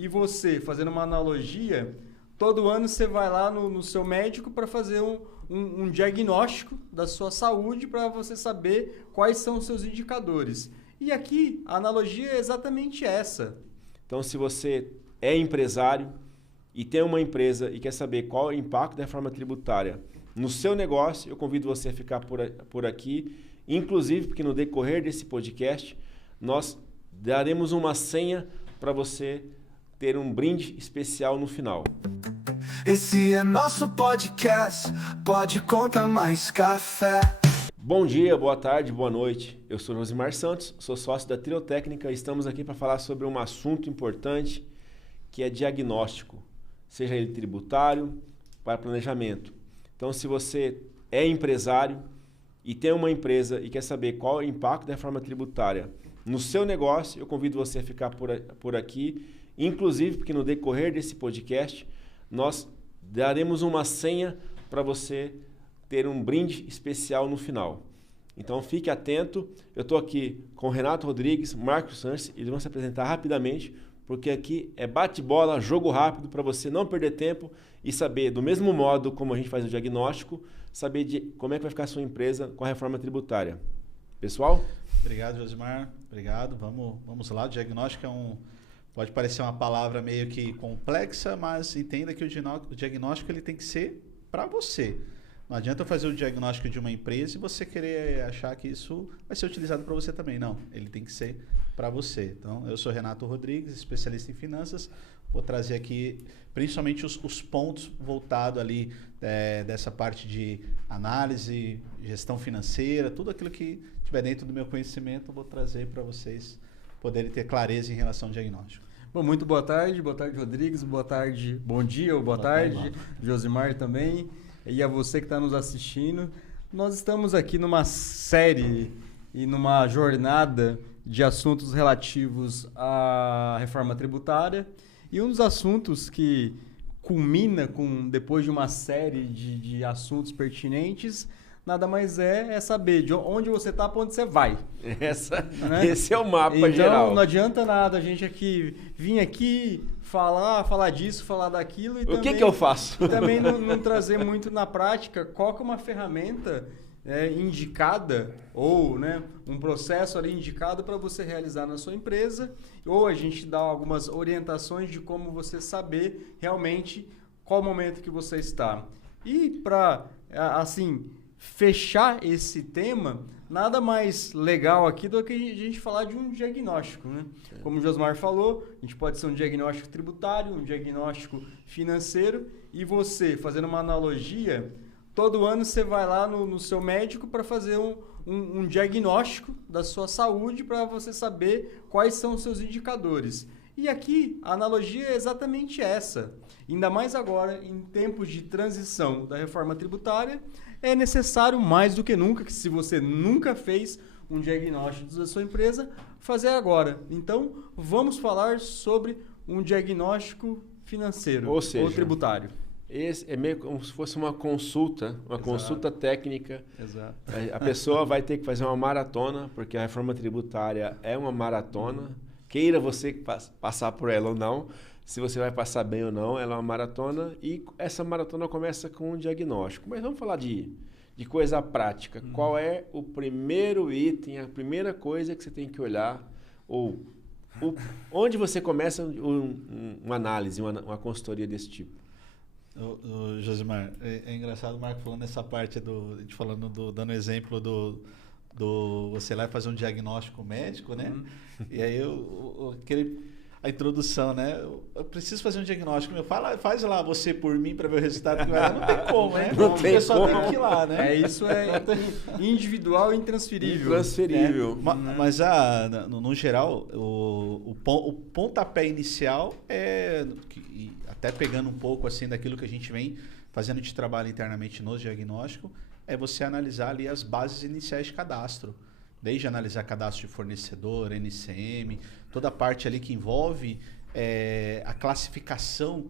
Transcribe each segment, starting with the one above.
e você, fazendo uma analogia, todo ano você vai lá no seu médico para fazer um diagnóstico da sua saúde para você saber quais são os seus indicadores. E aqui a analogia é exatamente essa. Então, se você é empresário e tem uma empresa e quer saber qual é o impacto da reforma tributária no seu negócio, eu convido você a ficar por aqui. Inclusive, porque no decorrer desse podcast, nós daremos uma senha para você ter um brinde especial no final. Esse é nosso podcast, pode contar mais café. Bom dia, boa tarde, boa noite. Eu sou Josimar Santos, sou sócio da Triotécnica e estamos aqui para falar sobre um assunto importante que é diagnóstico, seja ele tributário, para planejamento. Então, se você é empresário e tem uma empresa e quer saber qual é o impacto da reforma tributária no seu negócio, eu convido você a ficar por aqui. Inclusive, porque no decorrer desse podcast, nós daremos uma senha para você ter um brinde especial no final. Então, fique atento. Eu estou aqui com o Renato Rodrigues, Marcos Sanches, e eles vão se apresentar rapidamente, porque aqui é bate-bola, jogo rápido, para você não perder tempo e saber, do mesmo modo como a gente faz o diagnóstico, saber de como é que vai ficar a sua empresa com a reforma tributária. Pessoal? Obrigado, Josimar. Obrigado. Vamos lá. O diagnóstico pode parecer uma palavra meio que complexa, mas entenda que o diagnóstico ele tem que ser para você. Não adianta eu fazer o diagnóstico de uma empresa e você querer achar que isso vai ser utilizado para você também. Não, ele tem que ser para você. Então, eu sou Renato Rodrigues, especialista em finanças. Vou trazer aqui principalmente os pontos voltados ali dessa parte de análise, gestão financeira, tudo aquilo que estiver dentro do meu conhecimento, eu vou trazer para vocês poderem ter clareza em relação ao diagnóstico. Bom, muito boa tarde Rodrigues, boa tarde, bom dia ou boa tarde, Josimar também, e a você que está nos assistindo. Nós estamos aqui numa série e numa jornada de assuntos relativos à reforma tributária, e um dos assuntos que culmina depois de uma série de assuntos pertinentes, nada mais é saber de onde você está para onde você vai. Né? Esse é o mapa então, geral. Então não adianta nada a gente vir aqui falar disso, falar daquilo. E o também, que eu faço? E também não trazer muito na prática qual que é uma ferramenta indicada ou, né, um processo ali indicado para você realizar na sua empresa, ou a gente dá algumas orientações de como você saber realmente qual momento que você está. E para, assim, fechar esse tema, nada mais legal aqui do que a gente falar de um diagnóstico, né? Como o Josmar falou, a gente pode ser um diagnóstico tributário, um diagnóstico financeiro, e você, fazendo uma analogia, todo ano você vai lá no seu médico para fazer um diagnóstico da sua saúde para você saber quais são os seus indicadores. E aqui a analogia é exatamente essa. Ainda mais agora, em tempos de transição da reforma tributária, é necessário mais do que nunca, que se você nunca fez um diagnóstico da sua empresa, fazer agora. Então, vamos falar sobre um diagnóstico financeiro ou tributário. Esse é meio como se fosse uma consulta, consulta técnica. Exato. A pessoa vai ter que fazer uma maratona, porque a reforma tributária é uma maratona. Queira você passar por ela ou não, se você vai passar bem ou não, ela é uma maratona. E essa maratona começa com um diagnóstico. Mas vamos falar de coisa prática. Qual é o primeiro item, a primeira coisa que você tem que olhar? Onde você começa uma análise, uma consultoria desse tipo? Josimar, é engraçado o Marco falando nessa parte dando exemplo do você lá fazer um diagnóstico médico, né? E aí a introdução, né? Eu preciso fazer um diagnóstico, faz lá você por mim para ver o resultado que vai dar. Não tem como, né? Não tem só como. tem que ir lá, né? Isso é individual e intransferível. Intransferível. Mas no geral, o pontapé inicial até pegando um pouco assim daquilo que a gente vem fazendo de trabalho internamente no diagnóstico, é você analisar ali as bases iniciais de cadastro. Desde analisar cadastro de fornecedor, NCM, toda a parte ali que envolve a classificação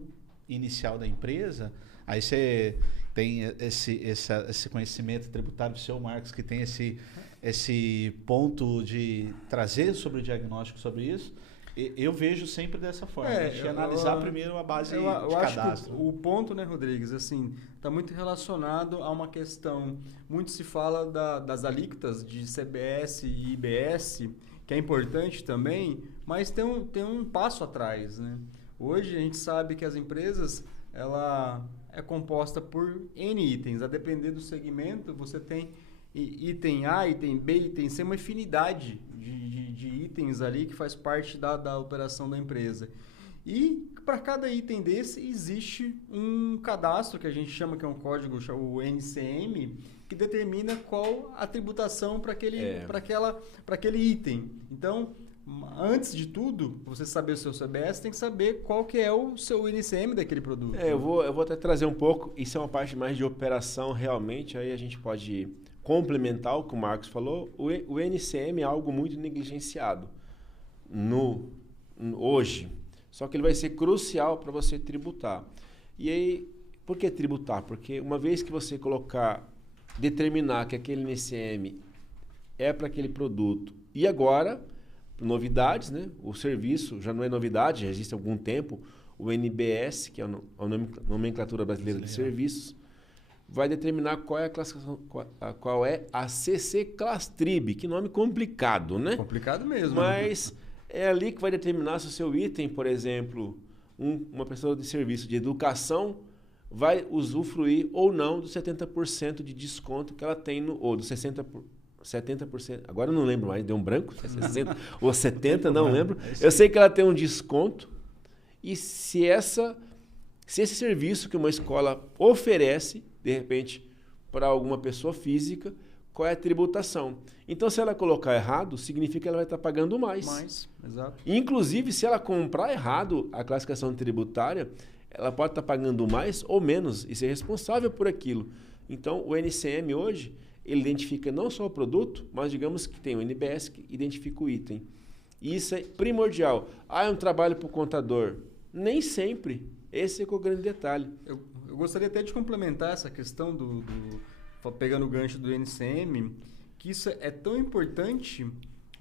inicial da empresa. Aí você tem esse conhecimento tributário do seu Marcos, que tem esse ponto de trazer sobre o diagnóstico sobre isso. Eu vejo sempre dessa forma. A gente analisar primeiro a base de cadastro. Acho que o ponto, né, Rodrigues, assim, está muito relacionado a uma questão. Muito se fala das alíquotas de CBS e IBS, que é importante também, mas tem um passo atrás, né? Hoje a gente sabe que as empresas, ela é composta por N itens. A depender do segmento, você tem item A, item B, item C, uma infinidade de itens ali que faz parte da operação da empresa. E para cada item desse existe um cadastro que a gente chama, que é um código, o NCM, que determina qual a tributação para aquele item. Então, antes de tudo, você saber o seu CBS, tem que saber qual que é o seu NCM daquele produto. Eu vou até trazer um pouco, isso é uma parte mais de operação realmente, aí a gente pode complementar o que o Marcos falou. O NCM é algo muito negligenciado hoje, só que ele vai ser crucial para você tributar. E aí, por que tributar? Porque uma vez que você determinar que aquele NCM é para aquele produto, e agora, novidades, né? O serviço já não é novidade, já existe há algum tempo, o NBS, que é a nomenclatura brasileira de serviços, vai determinar qual é a classificação, qual é a CC Class Trib, que nome complicado, né? Complicado mesmo. Mas é ali que vai determinar se o seu item, por exemplo, uma pessoa de serviço de educação vai usufruir ou não dos 70% de desconto que ela tem, ou dos 70%, agora eu não lembro mais, deu um branco, é 60 ou 70, não lembro. Eu sei que ela tem um desconto, e se esse serviço que uma escola oferece, de repente, para alguma pessoa física, qual é a tributação. Então, se ela colocar errado, significa que ela vai estar pagando mais. Exato. Inclusive, se ela comprar errado a classificação tributária, ela pode estar pagando mais ou menos e ser responsável por aquilo. Então, o NCM hoje, ele identifica não só o produto, mas digamos que tem o NBS que identifica o item. E isso é primordial. É um trabalho para o contador? Nem sempre. Esse é o grande detalhe. Eu gostaria até de complementar essa questão pegando o gancho do NCM, que isso é tão importante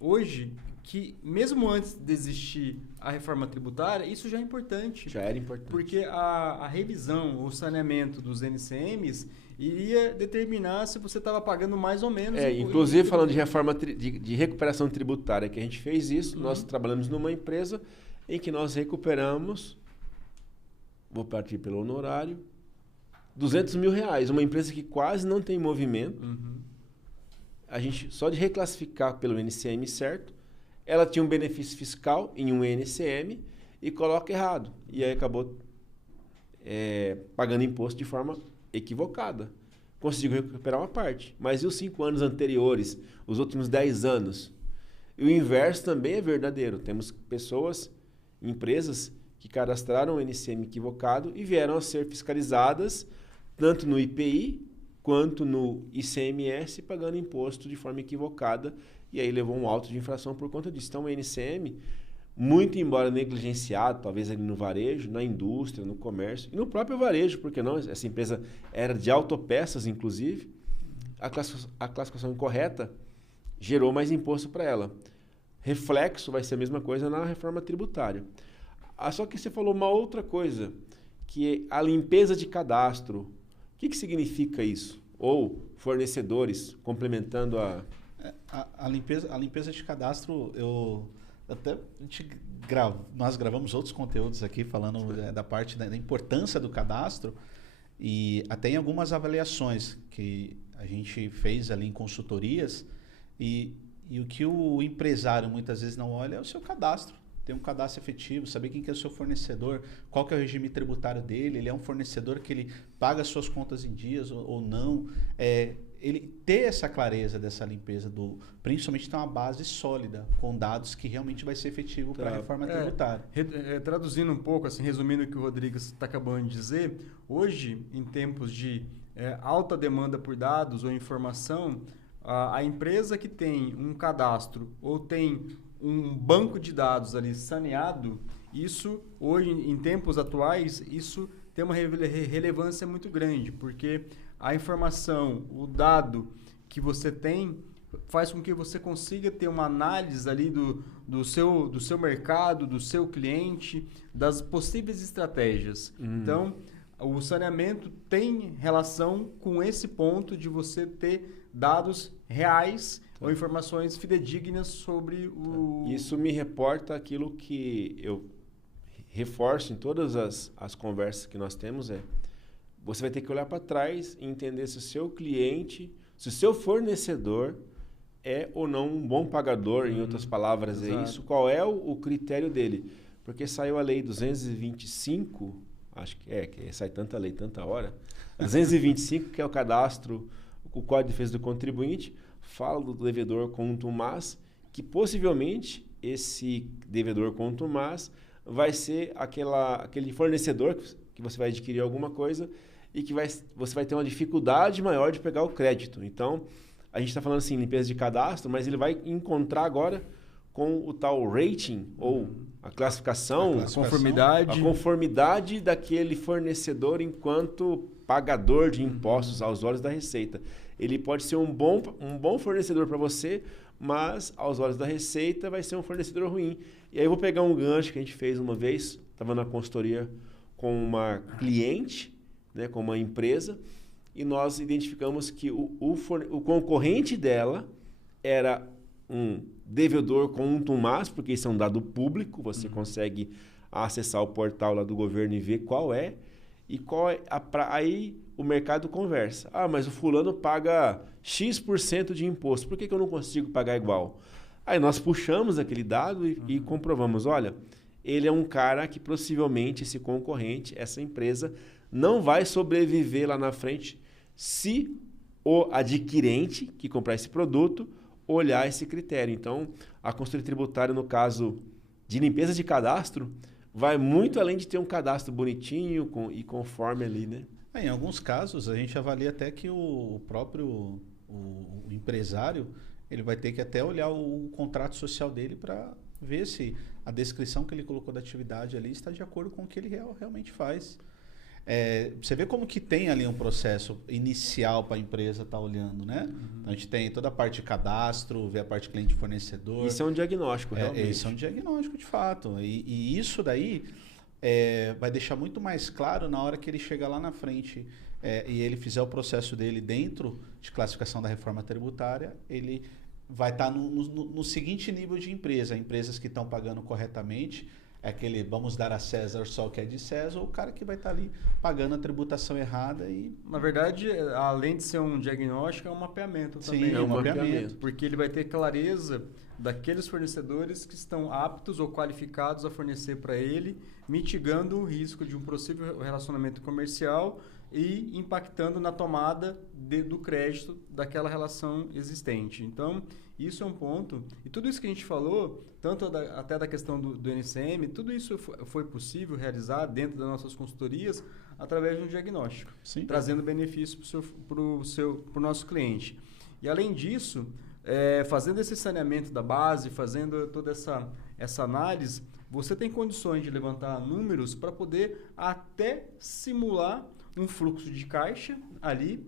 hoje que, mesmo antes de existir a reforma tributária, isso já é importante. Já era importante. Porque a revisão, o saneamento dos NCMs iria determinar se você estava pagando mais ou menos. Inclusive, falando de reforma de recuperação tributária, que a gente fez isso, nós trabalhamos numa empresa em que nós recuperamos, vou partir pelo honorário, R$200 mil, uma empresa que quase não tem movimento. A gente, só de reclassificar pelo NCM certo, ela tinha um benefício fiscal em um NCM e coloca errado. E aí acabou pagando imposto de forma equivocada. Conseguiu recuperar uma parte. Mas e os 5 anos anteriores, os últimos 10 anos? E o inverso também é verdadeiro. Temos pessoas, empresas, que cadastraram o NCM equivocado e vieram a ser fiscalizadas tanto no IPI quanto no ICMS, pagando imposto de forma equivocada, e aí levou um auto de infração por conta disso. Então, o NCM, muito embora negligenciado, talvez ali no varejo, na indústria, no comércio, e no próprio varejo, porque não? Essa empresa era de autopeças, inclusive, a classificação incorreta gerou mais imposto para ela. Reflexo vai ser a mesma coisa na reforma tributária. Só que você falou uma outra coisa, que é a limpeza de cadastro. O que significa isso? Ou fornecedores, complementando a limpeza de cadastro, nós gravamos outros conteúdos aqui falando da parte da importância do cadastro, e até em algumas avaliações que a gente fez ali em consultorias, e o que o empresário muitas vezes não olha é o seu cadastro. Ter um cadastro efetivo, saber quem que é o seu fornecedor, qual que é o regime tributário dele, ele é um fornecedor que ele paga as suas contas em dias ou não. Ele ter essa clareza dessa limpeza, principalmente ter uma base sólida, com dados que realmente vai ser efetivo para a reforma tributária. Traduzindo um pouco, assim, resumindo o que o Rodrigues está acabando de dizer, hoje, em tempos de alta demanda por dados ou informação, a empresa que tem um cadastro ou tem um banco de dados ali saneado, isso hoje, em tempos atuais, isso tem uma relevância muito grande, porque a informação, o dado que você tem faz com que você consiga ter uma análise ali do seu mercado, do seu cliente, das possíveis estratégias. Então, o saneamento tem relação com esse ponto de você ter dados reais ou informações fidedignas sobre o... Isso me reporta aquilo que eu reforço em todas as conversas que nós temos, você vai ter que olhar para trás e entender se o seu cliente, se o seu fornecedor é ou não um bom pagador, em outras palavras, é isso, qual é o critério dele. Porque saiu a lei 225, acho que sai tanta lei, tanta hora, 225, que é o cadastro, o Código de Defesa do Contribuinte, fala do devedor contumaz, que possivelmente esse devedor contumaz vai ser aquele fornecedor que você vai adquirir alguma coisa e que você vai ter uma dificuldade maior de pegar o crédito. Então, a gente está falando assim, limpeza de cadastro, mas ele vai encontrar agora com o tal rating, ou a classificação, conformidade. A conformidade daquele fornecedor enquanto pagador de impostos aos olhos da Receita. Ele pode ser um bom fornecedor para você, mas aos olhos da Receita vai ser um fornecedor ruim. E aí eu vou pegar um gancho que a gente fez uma vez, estava na consultoria com uma cliente, né, com uma empresa, e nós identificamos que o concorrente dela era um devedor contumaz, porque isso é um dado público, você consegue acessar o portal lá do governo e ver qual é, aí o mercado conversa. Ah, mas o fulano paga X% de imposto, por que eu não consigo pagar igual? Aí nós puxamos aquele dado e comprovamos, olha, ele é um cara que possivelmente esse concorrente, essa empresa, não vai sobreviver lá na frente se o adquirente que comprar esse produto olhar esse critério. Então, a consultoria tributária, no caso de limpeza de cadastro, vai muito além de ter um cadastro bonitinho e conforme ali, né? Em alguns casos, a gente avalia até que o próprio empresário ele vai ter que até olhar o contrato social dele para ver se a descrição que ele colocou da atividade ali está de acordo com o que ele realmente faz. Você vê como que tem ali um processo inicial para a empresa estar olhando, né? Então, a gente tem toda a parte de cadastro, vê a parte cliente-fornecedor. Isso é um diagnóstico, realmente. Isso é um diagnóstico, de fato. E isso daí vai deixar muito mais claro na hora que ele chegar lá na frente e ele fizer o processo dele dentro de classificação da reforma tributária, ele vai estar no seguinte nível de empresa. Empresas que estão pagando corretamente, aquele vamos dar a César só o que é de César, ou o cara que vai estar ali pagando a tributação errada. Na verdade, além de ser um diagnóstico, é um mapeamento também. Sim, é um mapeamento. Porque ele vai ter clareza daqueles fornecedores que estão aptos ou qualificados a fornecer para ele, mitigando o risco de um possível relacionamento comercial e impactando na tomada do crédito daquela relação existente. Então, isso é um ponto. E tudo isso que a gente falou, tanto até da questão do NCM, tudo isso foi possível realizar dentro das nossas consultorias através de um diagnóstico, Sim, trazendo benefício para o nosso cliente. E, além disso, fazendo esse saneamento da base, fazendo toda essa análise, você tem condições de levantar números para poder até simular um fluxo de caixa ali.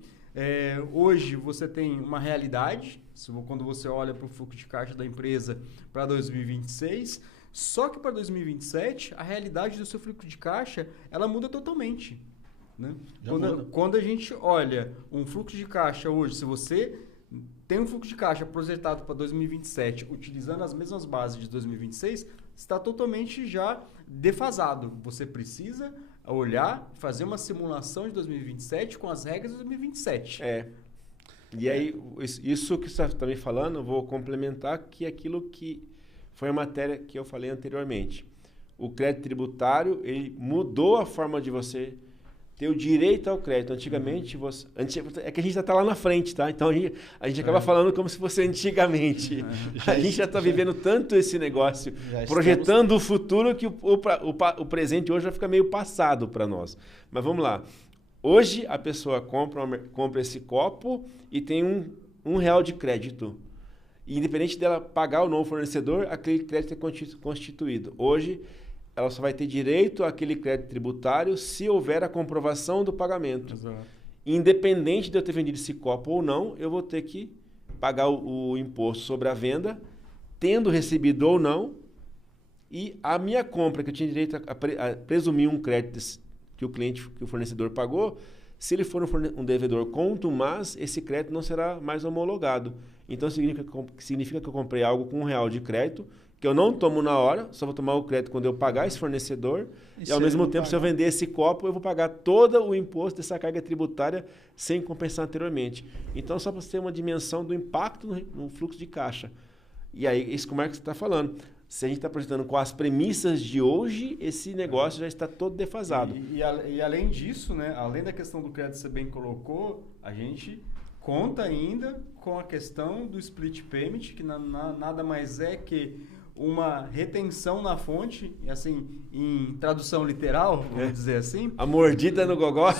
Hoje você tem uma realidade, quando você olha para o fluxo de caixa da empresa para 2026, só que para 2027 a realidade do seu fluxo de caixa ela muda totalmente, né? Quando a gente olha um fluxo de caixa hoje, se você tem um fluxo de caixa projetado para 2027 utilizando as mesmas bases de 2026, está totalmente já defasado. Você precisa olhar, fazer uma simulação de 2027 com as regras de 2027. E aí, isso que você está me falando, eu vou complementar que aquilo que foi a matéria que eu falei anteriormente. O crédito tributário, ele mudou a forma de você ter o direito ao crédito. Antigamente, é que a gente já está lá na frente, tá? Então, a gente acaba falando como se fosse antigamente. A gente já está vivendo tanto esse negócio, projetando o futuro, que o presente hoje já fica meio passado para nós. Mas vamos lá. Hoje, a pessoa compra esse copo e tem um real de crédito. E, independente dela pagar o novo fornecedor, aquele crédito é constituído. Hoje, ela só vai ter direito àquele crédito tributário se houver a comprovação do pagamento. Exato. Independente de eu ter vendido esse copo ou não, eu vou ter que pagar o imposto sobre a venda, tendo recebido ou não, e a minha compra, que eu tinha direito a presumir um crédito que o fornecedor pagou, se ele for um devedor contumaz, esse crédito não será mais homologado. Então, significa que eu comprei algo com R$1 de crédito, que eu não tomo na hora, só vou tomar o crédito quando eu pagar esse fornecedor, e ao mesmo tempo, se eu vender esse copo, eu vou pagar todo o imposto dessa carga tributária sem compensar anteriormente. Então, só para você ter uma dimensão do impacto no fluxo de caixa. E aí, isso como é que você está falando? Se a gente está projetando com as premissas de hoje, esse negócio já está todo defasado. E além disso, né, além da questão do crédito que você bem colocou, a gente conta ainda com a questão do split payment, que nada mais é que uma retenção na fonte, assim, em tradução literal, vamos dizer assim. A mordida no gogó.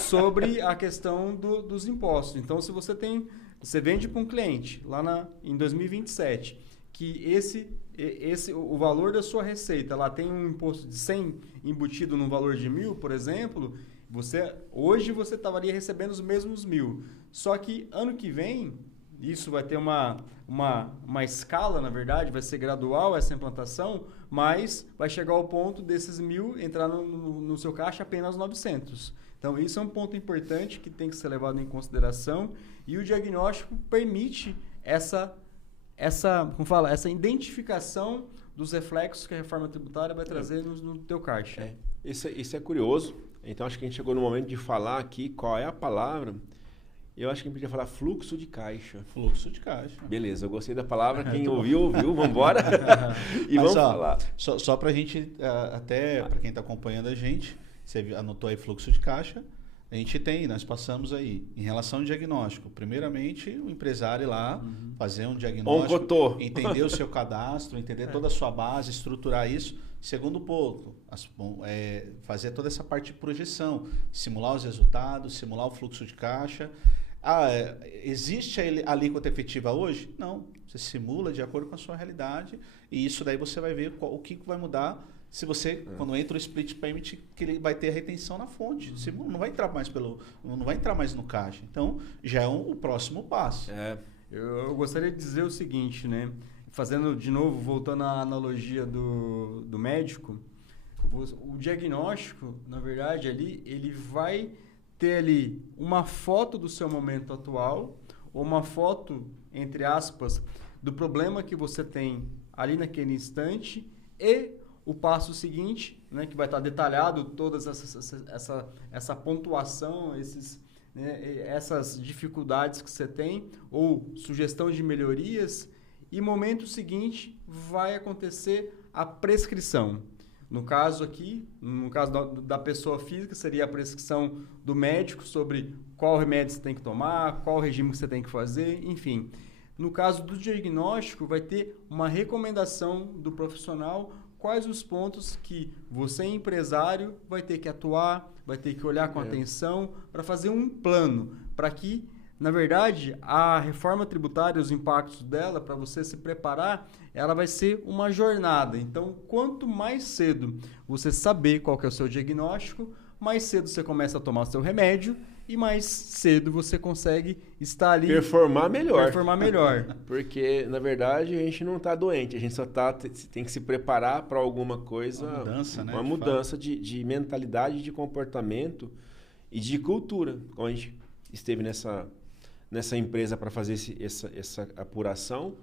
Sobre a questão dos impostos. Então, se você vende para um cliente lá em 2027, que o valor da sua receita lá tem um imposto de 100 embutido no valor de 1.000, por exemplo, hoje você estaria recebendo os mesmos 1.000. Só que ano que vem, isso vai ter uma escala, na verdade, vai ser gradual essa implantação, mas vai chegar ao ponto desses 1.000 entrar no seu caixa apenas 900. Então, isso é um ponto importante que tem que ser levado em consideração, e o diagnóstico permite essa identificação dos reflexos que a reforma tributária vai trazer no teu caixa. Isso é curioso. Então, acho que a gente chegou no momento de falar aqui qual é a palavra. Eu acho que a gente podia falar fluxo de caixa. Fluxo de caixa. Beleza, eu gostei da palavra. Quem ouviu, vamos embora. E vamos falar. Só para a gente, até para quem está acompanhando a gente, você anotou aí fluxo de caixa. Nós passamos aí, em relação ao diagnóstico, primeiramente o empresário ir lá, fazer um diagnóstico, entender o seu cadastro, entender toda a sua base, estruturar isso. Segundo ponto, fazer toda essa parte de projeção, simular os resultados, simular o fluxo de caixa. Existe a alíquota efetiva hoje? Não, você simula de acordo com a sua realidade, e isso daí você vai ver o que vai mudar. Se você, quando entra o split payment, que ele vai ter a retenção na fonte. Não vai entrar mais no caixa. Então, já é o próximo passo. Eu gostaria de dizer o seguinte, né? Fazendo de novo, voltando à analogia do médico, o diagnóstico, na verdade, ele vai ter ali uma foto do seu momento atual, ou uma foto, entre aspas, do problema que você tem ali naquele instante, e o passo seguinte, né, que vai estar detalhado toda essa pontuação, essas dificuldades que você tem, ou sugestão de melhorias, e momento seguinte vai acontecer a prescrição. No caso da pessoa física, seria a prescrição do médico sobre qual remédio você tem que tomar, qual regime que você tem que fazer, enfim. No caso do diagnóstico, vai ter uma recomendação do profissional, quais os pontos que você, empresário, vai ter que atuar, vai ter que olhar com atenção para fazer um plano, para que, na verdade, a reforma tributária, os impactos dela, para você se preparar, ela vai ser uma jornada. Então, quanto mais cedo você saber qual que é o seu diagnóstico, mais cedo você começa a tomar o seu remédio e mais cedo você consegue estar ali... Performar melhor. Porque, na verdade, a gente não está doente, a gente só tem que se preparar para alguma coisa... Uma mudança, né? Uma mudança de mentalidade, de comportamento e de cultura. Como a gente esteve nessa empresa para fazer essa apuração,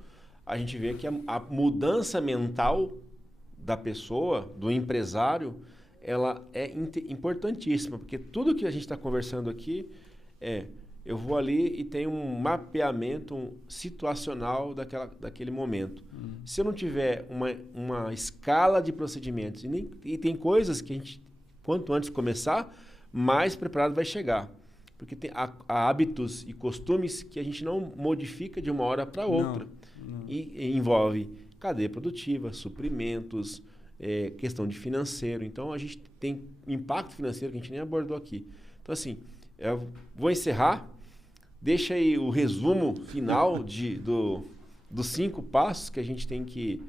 a gente vê que a mudança mental da pessoa, do empresário, ela é importantíssima, porque tudo que a gente está conversando aqui eu vou ali e tenho um mapeamento situacional daquele momento. Se eu não tiver uma escala de procedimentos, e tem coisas que a gente, quanto antes começar, mais preparado vai chegar. Porque há hábitos e costumes que a gente não modifica de uma hora para outra. Não. E envolve cadeia produtiva, suprimentos, questão de financeiro. Então, a gente tem impacto financeiro que a gente nem abordou aqui. Então, assim, eu vou encerrar. Deixa aí o resumo final dos 5 passos que a gente tem que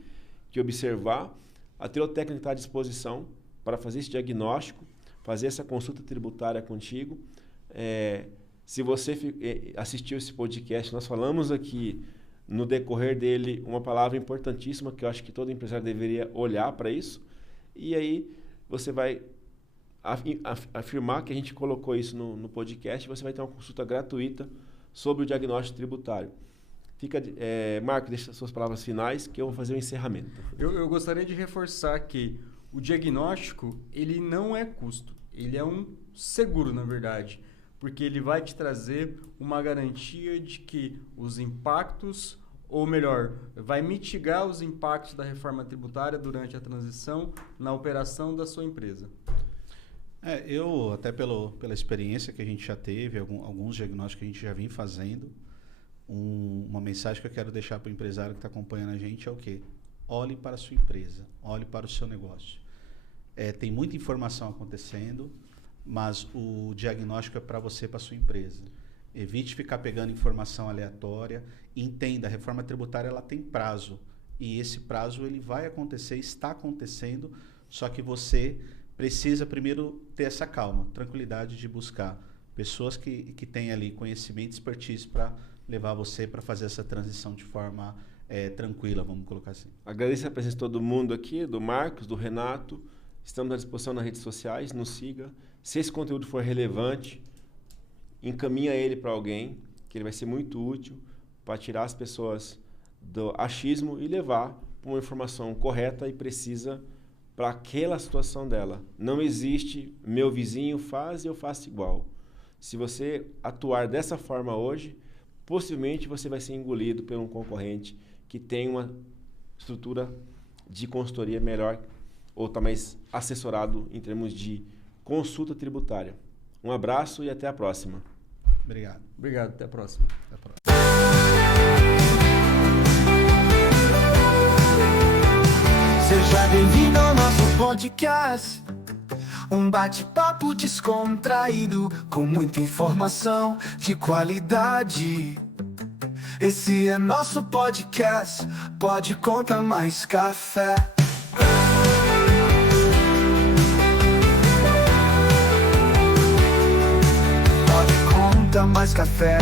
observar. A Trilotécnica está à disposição para fazer esse diagnóstico, fazer essa consulta tributária contigo. Se você assistiu esse podcast, nós falamos aqui no decorrer dele uma palavra importantíssima que eu acho que todo empresário deveria olhar para isso. E aí você vai afirmar que a gente colocou isso no podcast, você vai ter uma consulta gratuita sobre o diagnóstico tributário. Marco, deixa as suas palavras finais que eu vou fazer o encerramento. Eu gostaria de reforçar que o diagnóstico, ele não é custo, ele é um seguro, na verdade, porque ele vai te trazer uma garantia de que os impactos, ou melhor, vai mitigar os impactos da reforma tributária durante a transição na operação da sua empresa. Eu, até pela experiência que a gente já teve, alguns diagnósticos que a gente já vem fazendo, uma mensagem que eu quero deixar para o empresário que está acompanhando a gente é o quê? Olhe para a sua empresa, olhe para o seu negócio. Tem muita informação acontecendo, mas o diagnóstico é para você, para a sua empresa. Evite ficar pegando informação aleatória. Entenda, a reforma tributária ela tem prazo. E esse prazo ele vai acontecer, está acontecendo, só que você precisa primeiro ter essa calma, tranquilidade de buscar pessoas que têm ali conhecimento, expertise para levar você para fazer essa transição de forma tranquila, vamos colocar assim. Agradeço a presença de todo mundo aqui, do Marcos, do Renato. Estamos à disposição nas redes sociais, nos siga. Se esse conteúdo for relevante, encaminha ele para alguém, que ele vai ser muito útil para tirar as pessoas do achismo e levar para uma informação correta e precisa para aquela situação dela. Não existe meu vizinho faz e eu faço igual. Se você atuar dessa forma hoje, possivelmente você vai ser engolido por um concorrente que tem uma estrutura de consultoria melhor ou está mais assessorado em termos de consulta tributária. Um abraço e até a próxima. Obrigado. Obrigado, até a próxima. Até a próxima. Seja bem-vindo ao nosso podcast. Um bate-papo descontraído, com muita informação de qualidade. Esse é nosso podcast, Pode Conta Mais Café. Pode Conta Mais Café.